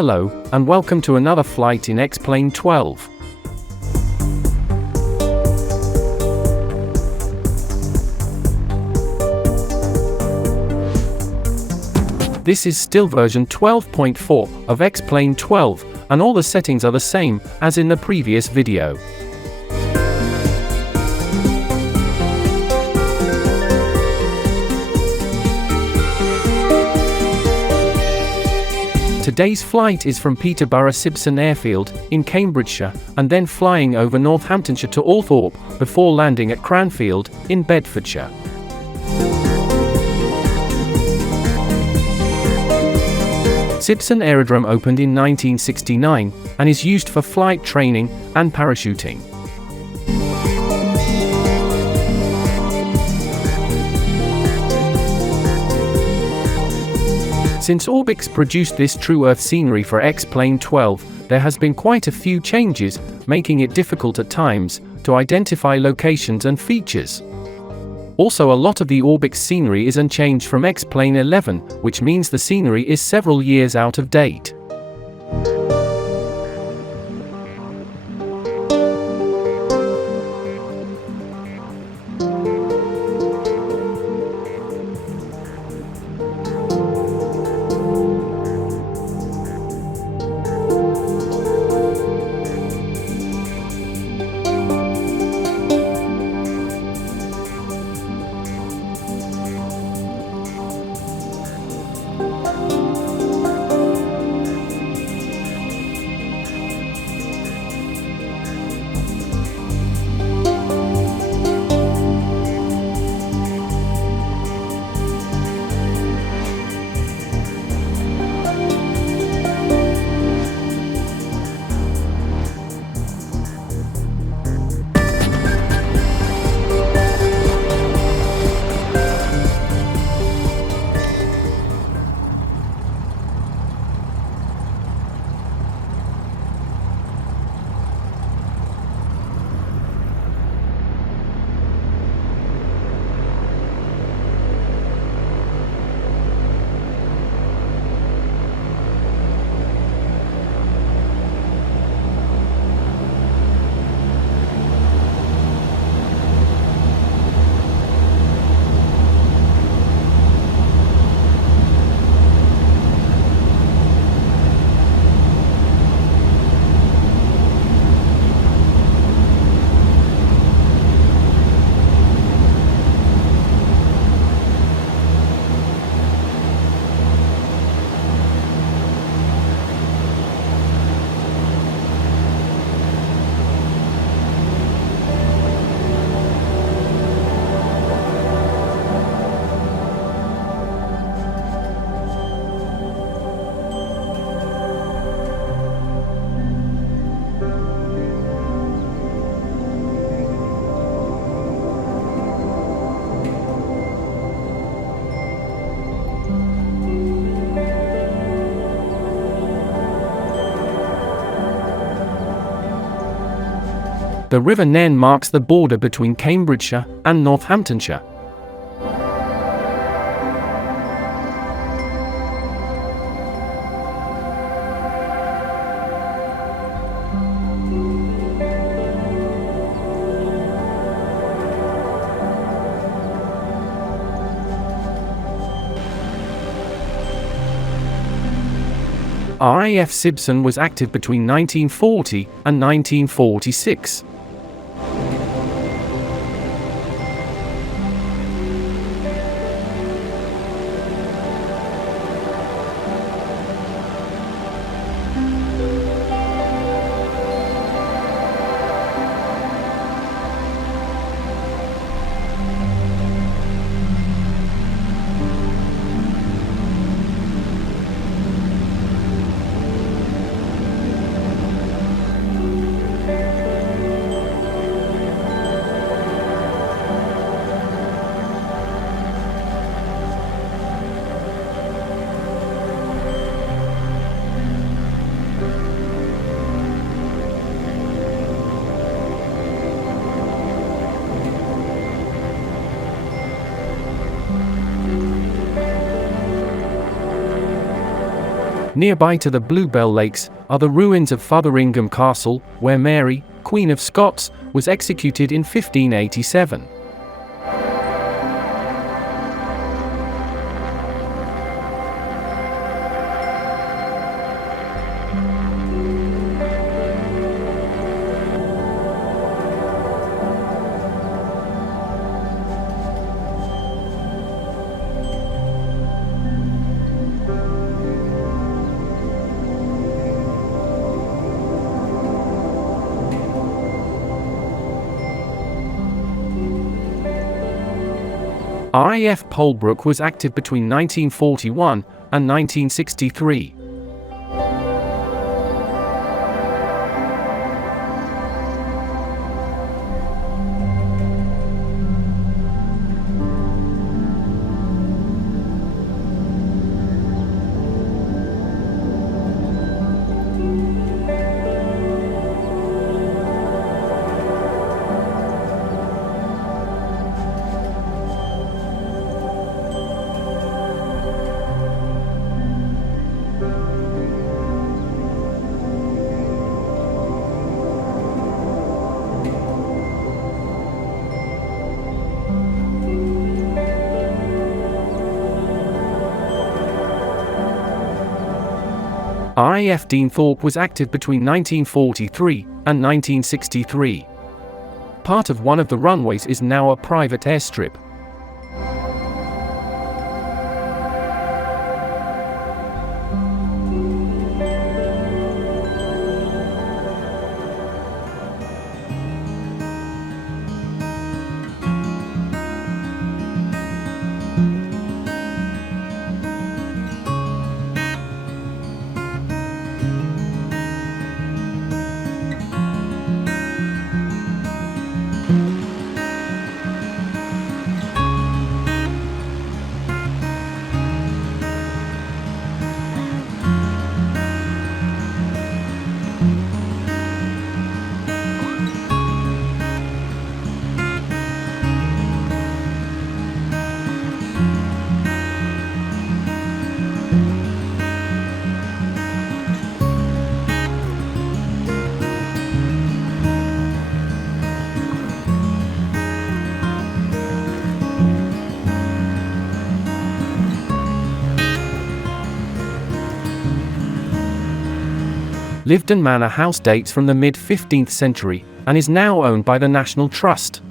Hello, and welcome to another flight in X-Plane 12. This is still version 12.4 of X-Plane 12, and all the settings are the same as in the previous video. Today's flight is from Peterborough Sibson Airfield, in Cambridgeshire, and then flying over Northamptonshire to Althorpe, before landing at Cranfield, in Bedfordshire. Sibson Aerodrome opened in 1969, and is used for flight training and parachuting. Since Orbx produced this True-Earth scenery for X-Plane 12, there has been quite a few changes, making it difficult at times to identify locations and features. Also, a lot of the Orbx scenery is unchanged from X-Plane 11, which means the scenery is several years out of date. The River Nen marks the border between Cambridgeshire and Northamptonshire. RAF Sibson was active between 1940 and 1946. Nearby to the Bluebell Lakes are the ruins of Fotheringham Castle, where Mary, Queen of Scots, was executed in 1587. RAF Polebrook was active between 1941 and 1963. RAF Deanthorpe was active between 1943 and 1963. Part of one of the runways is now a private airstrip. Lyveden Manor House dates from the mid-15th century and is now owned by the National Trust.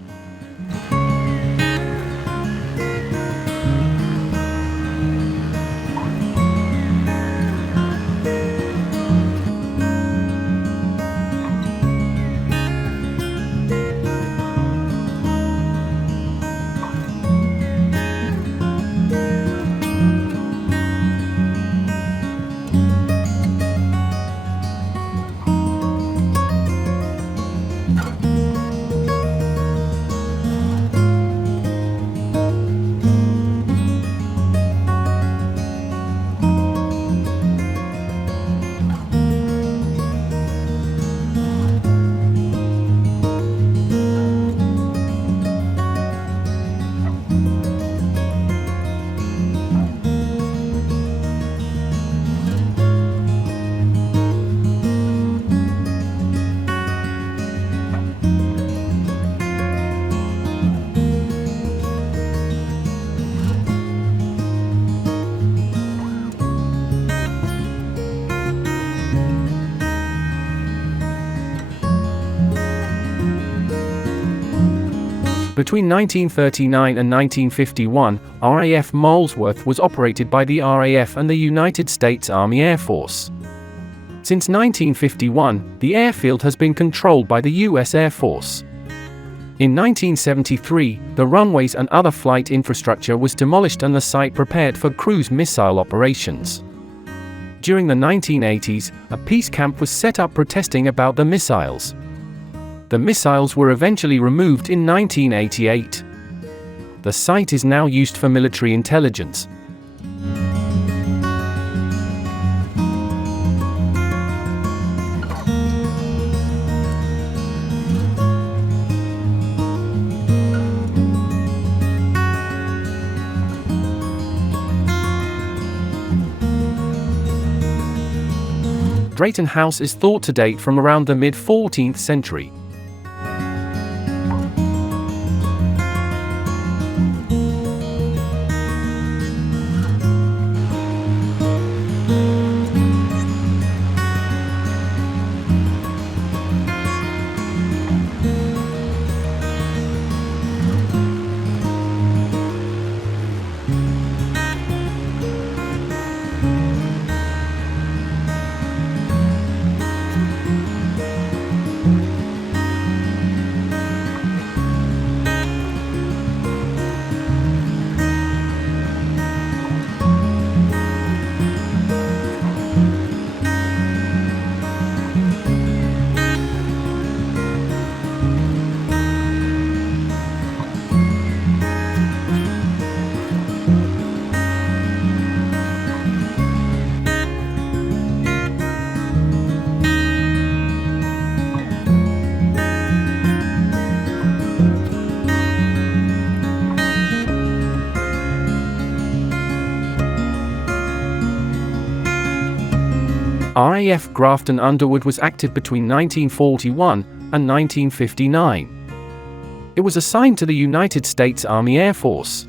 Between 1939 and 1951, RAF Molesworth was operated by the RAF and the United States Army Air Force. Since 1951, the airfield has been controlled by the U.S. Air Force. In 1973, the runways and other flight infrastructure was demolished and the site prepared for cruise missile operations. During the 1980s, a peace camp was set up protesting about the missiles. The missiles were eventually removed in 1988. The site is now used for military intelligence. Drayton House is thought to date from around the mid-14th century. RAF Grafton Underwood was active between 1941 and 1959. It was assigned to the United States Army Air Force.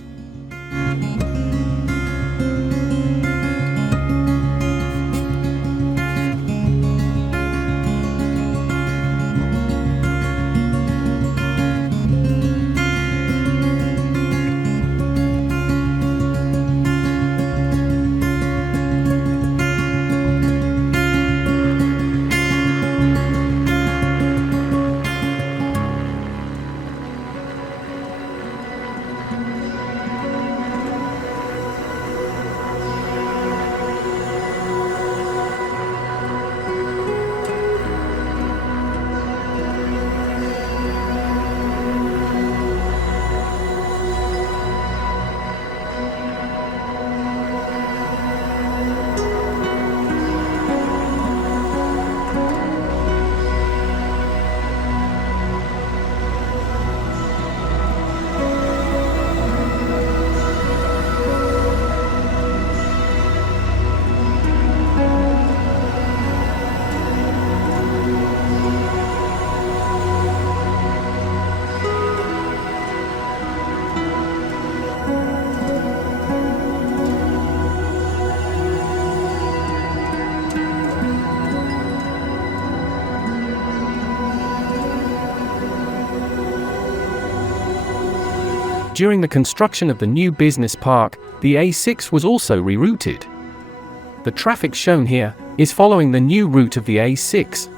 During the construction of the new business park, the A6 was also rerouted. The traffic shown here is following the new route of the A6.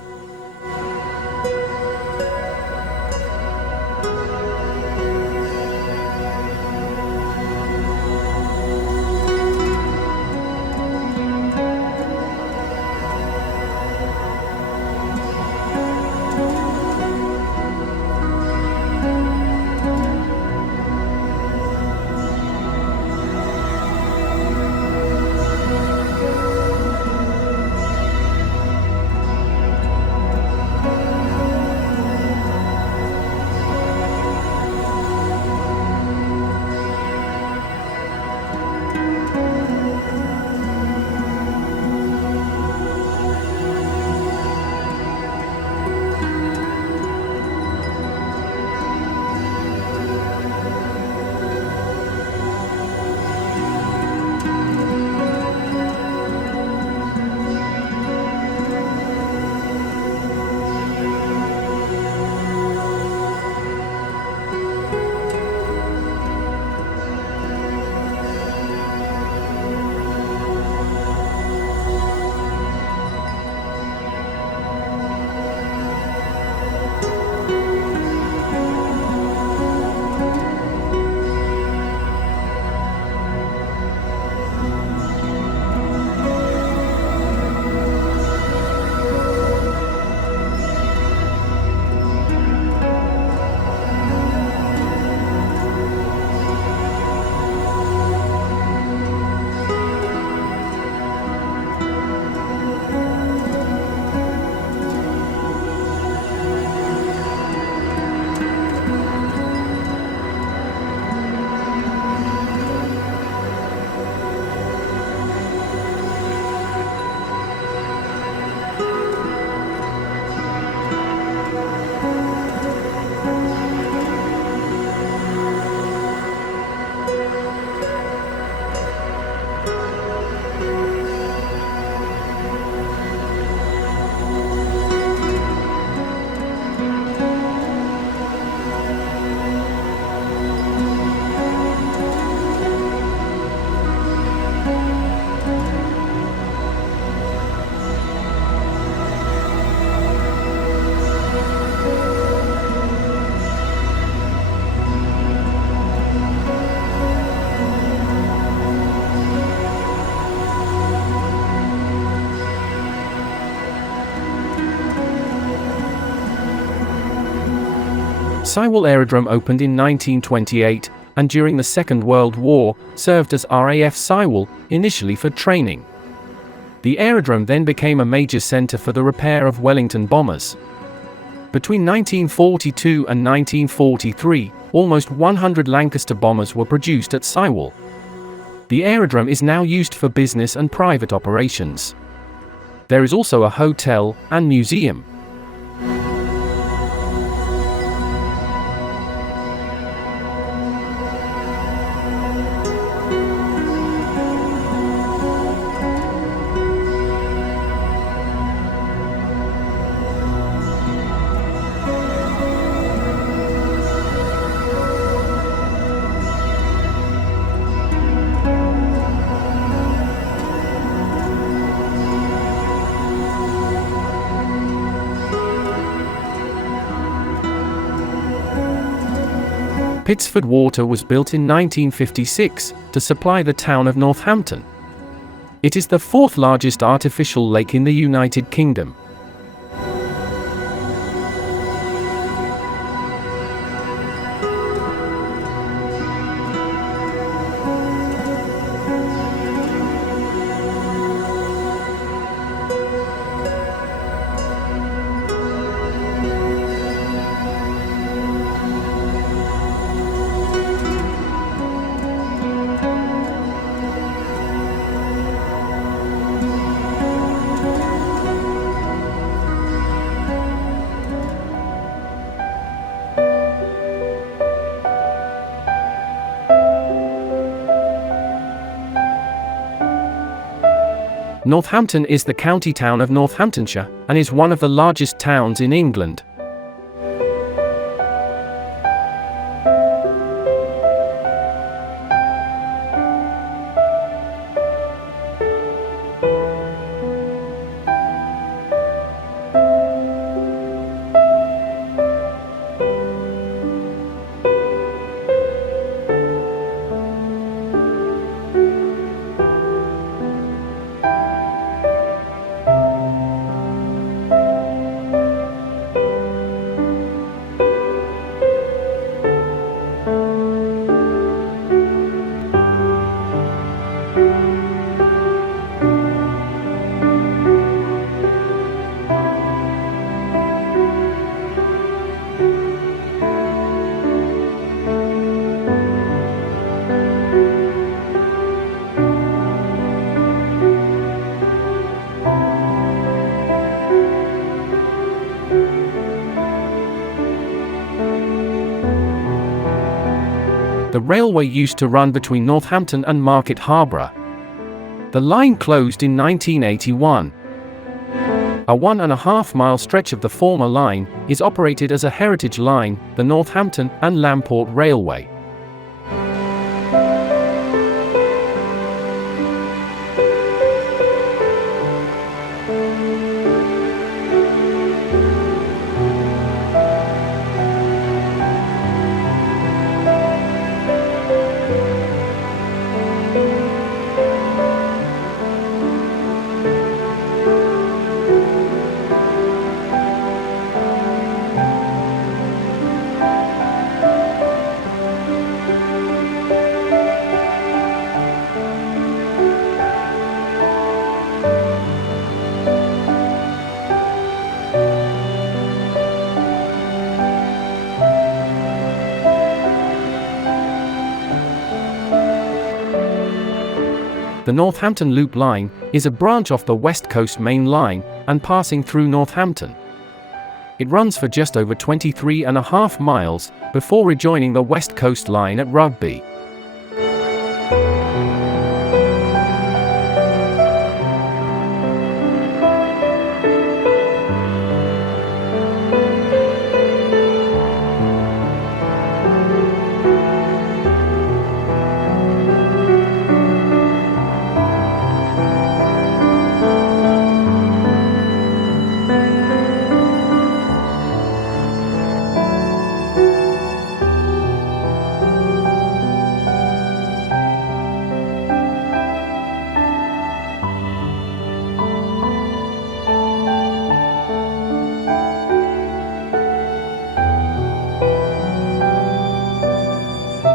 Sywell Aerodrome opened in 1928, and during the Second World War, served as RAF Sywell, initially for training. The aerodrome then became a major centre for the repair of Wellington bombers. Between 1942 and 1943, almost 100 Lancaster bombers were produced at Sywell. The aerodrome is now used for business and private operations. There is also a hotel and museum. Pittsford Water was built in 1956 to supply the town of Northampton. It is the fourth largest artificial lake in the United Kingdom. Northampton is the county town of Northamptonshire, and is one of the largest towns in England. The railway used to run between Northampton and Market Harborough. The line closed in 1981. A 1.5-mile stretch of the former line is operated as a heritage line, the Northampton and Lamport Railway. The Northampton Loop Line is a branch off the West Coast Main Line and passing through Northampton. It runs for just over 23.5 miles before rejoining the West Coast Line at Rugby.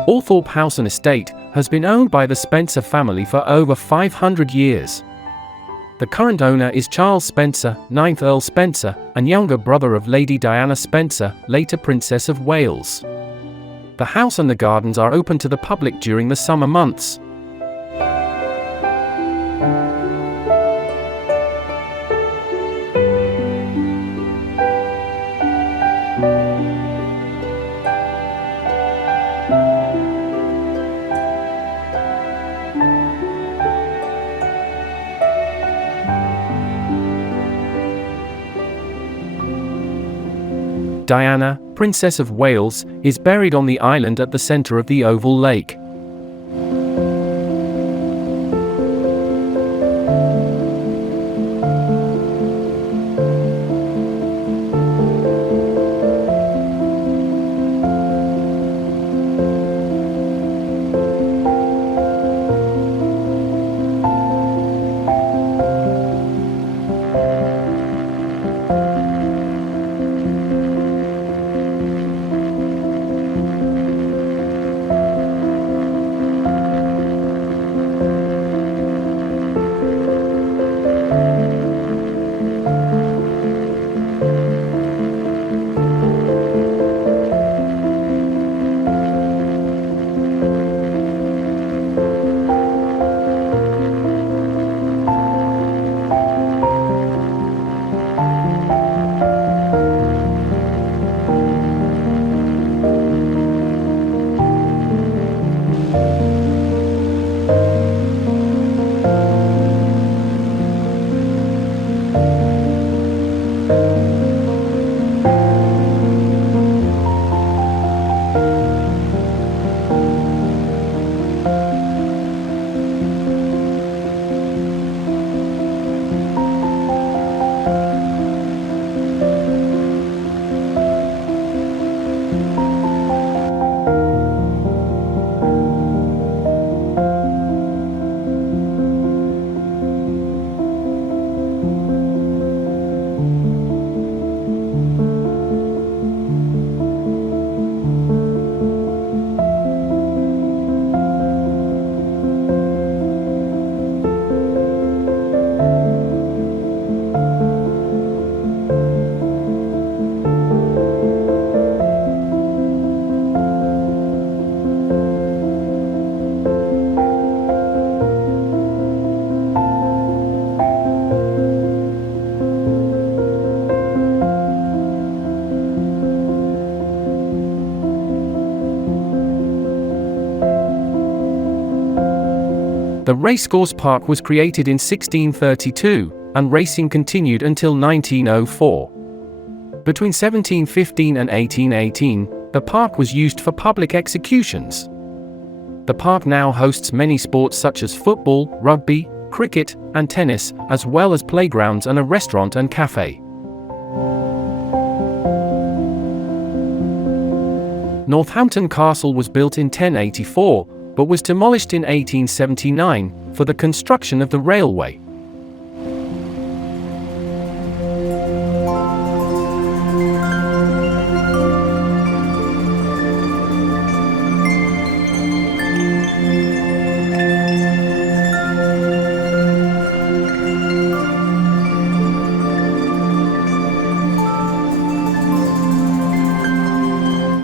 Althorpe House and Estate has been owned by the Spencer family for over 500 years. The current owner is Charles Spencer, 9th Earl Spencer, and younger brother of Lady Diana Spencer, later Princess of Wales. The house and the gardens are open to the public during the summer months. Diana, Princess of Wales, is buried on the island at the centre of the oval lake. The racecourse park was created in 1632, and racing continued until 1904. Between 1715 and 1818, the park was used for public executions. The park now hosts many sports such as football, rugby, cricket, and tennis, as well as playgrounds and a restaurant and cafe. Northampton Castle was built in 1084, but was demolished in 1879 for the construction of the railway.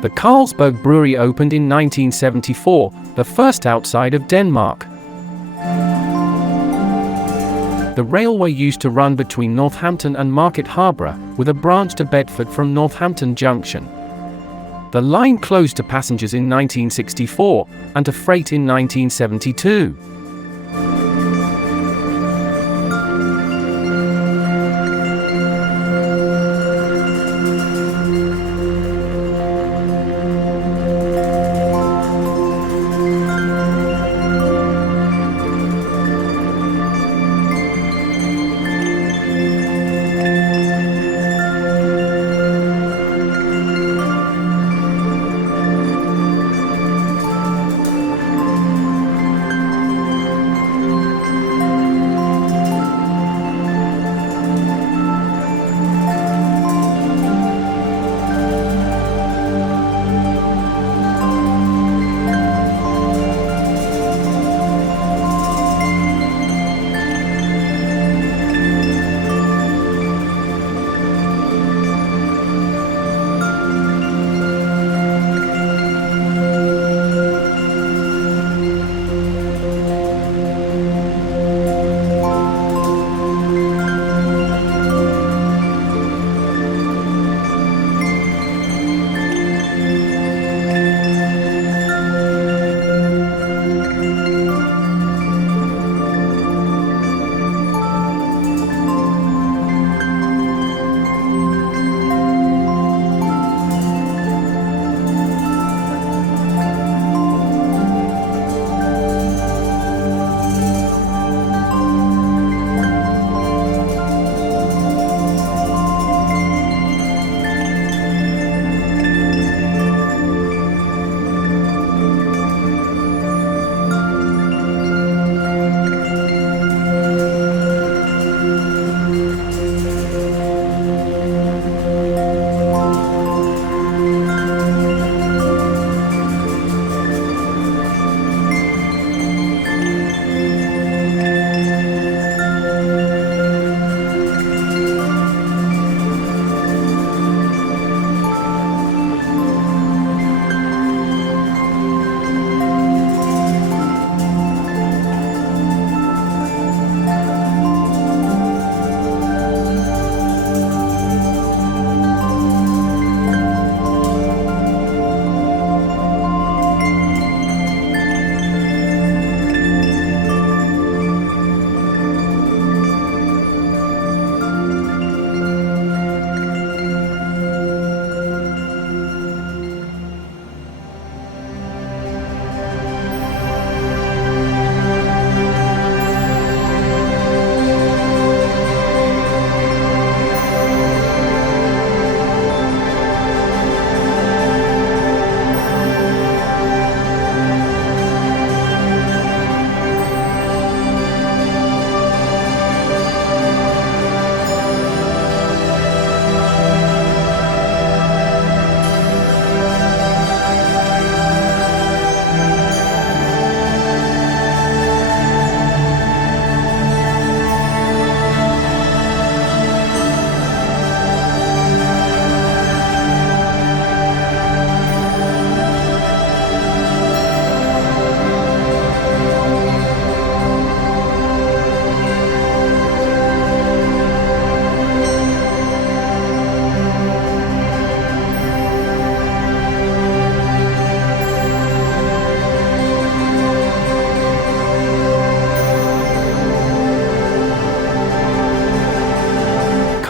The Carlsberg Brewery opened in 1974, the first outside of Denmark. The railway used to run between Northampton and Market Harborough, with a branch to Bedford from Northampton Junction. The line closed to passengers in 1964, and to freight in 1972.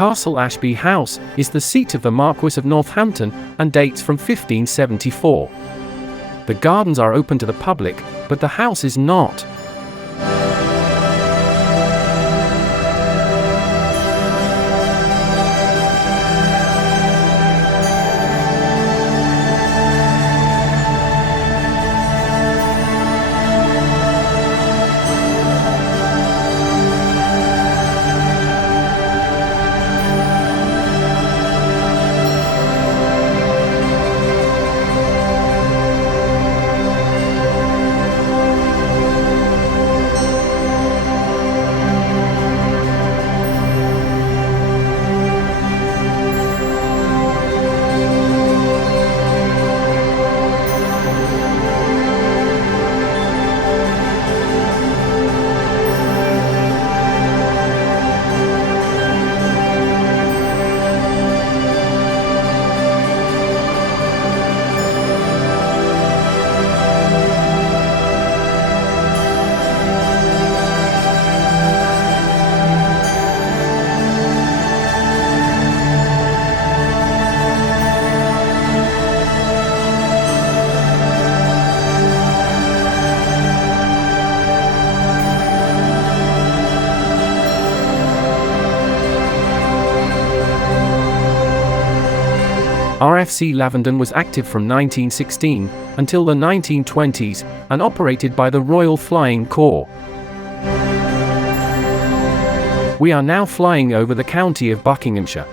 Castle Ashby House is the seat of the Marquess of Northampton and dates from 1574. The gardens are open to the public, but the house is not. RFC Lavenden was active from 1916 until the 1920s and operated by the Royal Flying Corps. We are now flying over the county of Buckinghamshire.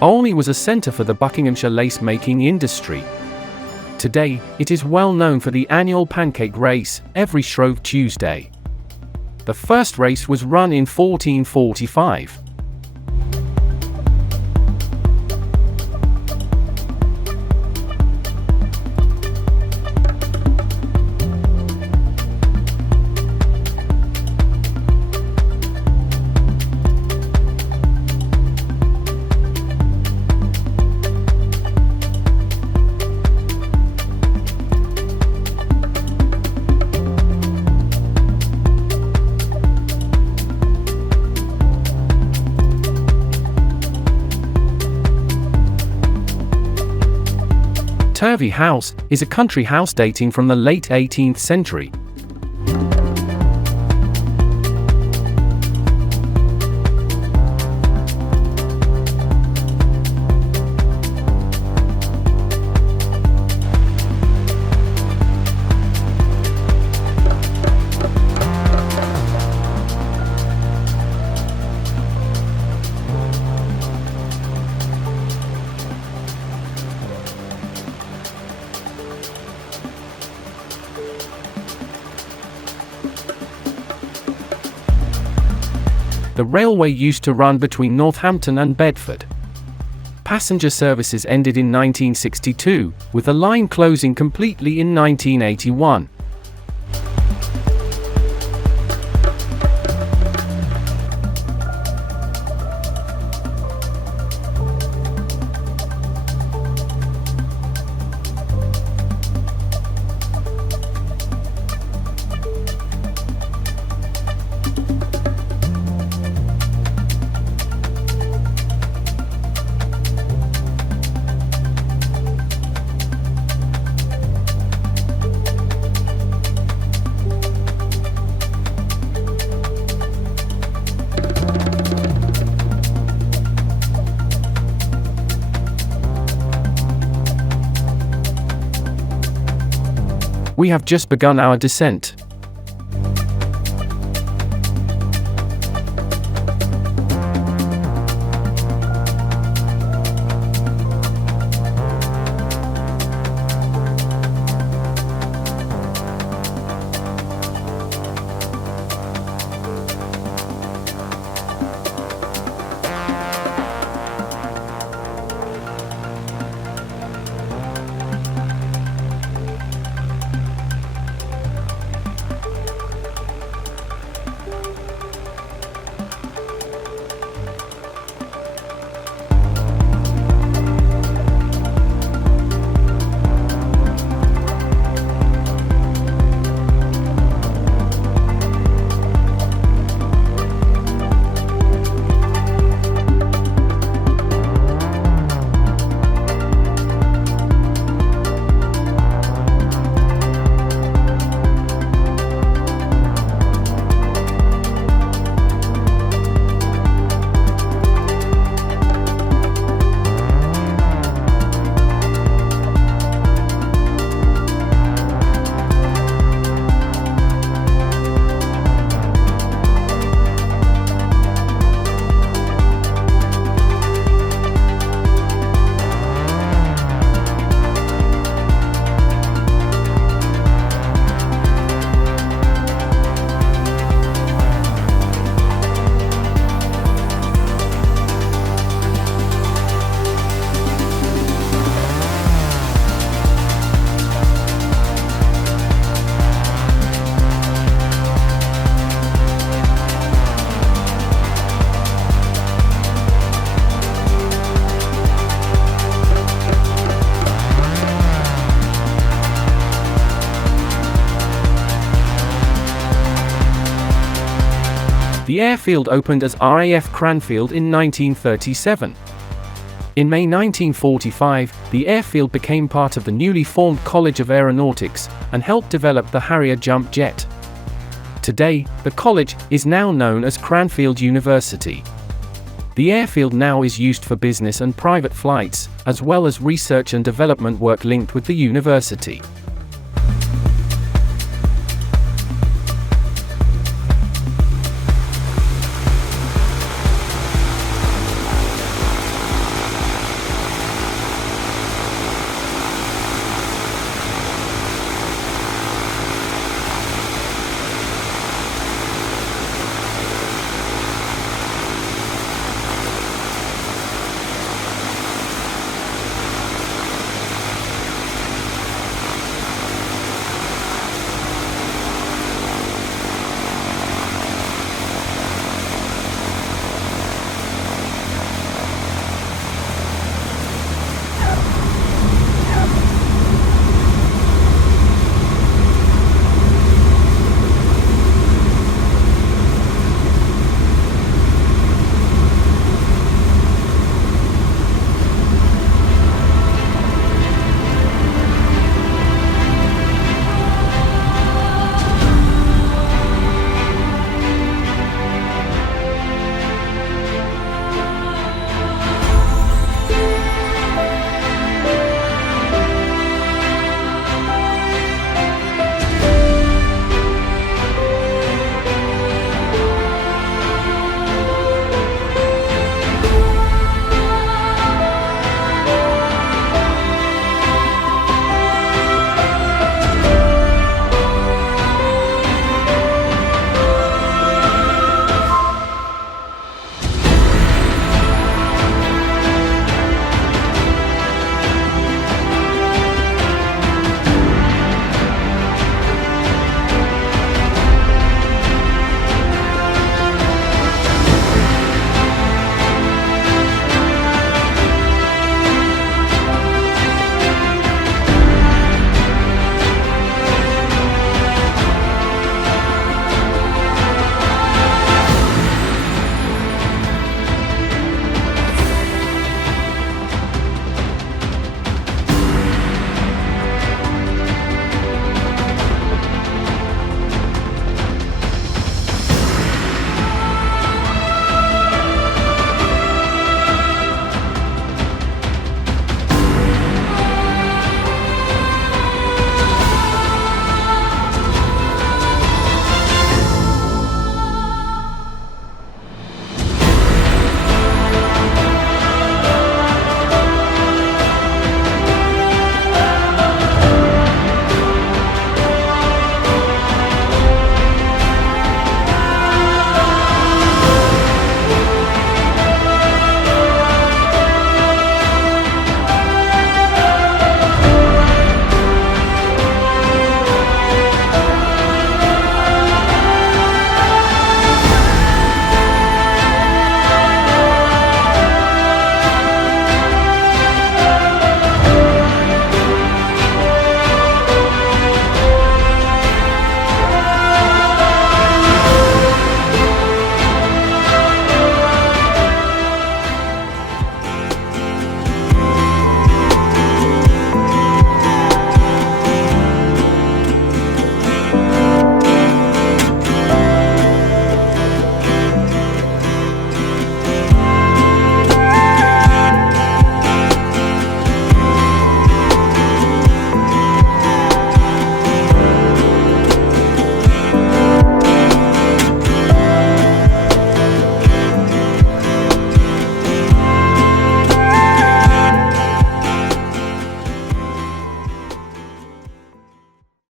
Olney was a centre for the Buckinghamshire lace-making industry. Today, it is well known for the annual pancake race, every Shrove Tuesday. The first race was run in 1445. Turvey House is a country house dating from the late 18th century. The railway used to run between Northampton and Bedford. Passenger services ended in 1962, with the line closing completely in 1981. We have just begun our descent. The airfield opened as RAF Cranfield in 1937. In May 1945, the airfield became part of the newly formed College of Aeronautics and helped develop the Harrier jump jet. Today, the college is now known as Cranfield University. The airfield now is used for business and private flights, as well as research and development work linked with the university.